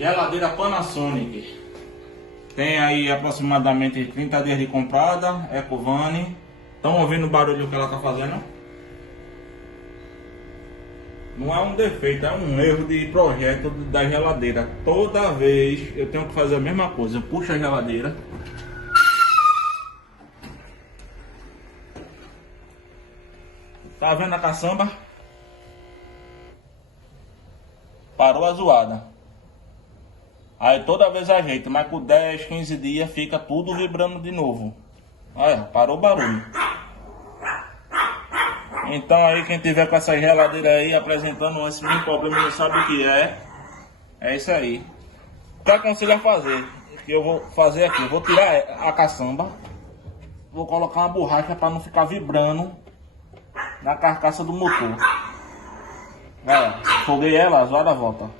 Geladeira Panasonic. Tem aí aproximadamente 30 dias de comprada. Ecovani. Estão ouvindo o barulho que ela tá fazendo? Não é um defeito, é um erro de projeto da geladeira. Toda vez eu tenho que fazer a mesma coisa. Eu puxo a geladeira. Tá vendo a caçamba? Parou a zoada. Aí toda vez ajeita, mas com 10, 15 dias fica tudo vibrando de novo. Olha, parou o barulho. Então aí quem tiver com essa geladeira aí apresentando esse mesmo problema não sabe o que é. É isso aí. O que eu aconselho a fazer? O que eu vou fazer aqui? Eu vou tirar a caçamba. Vou colocar uma borracha para não ficar vibrando na carcaça do motor. Olha, foguei ela, a zoada volta.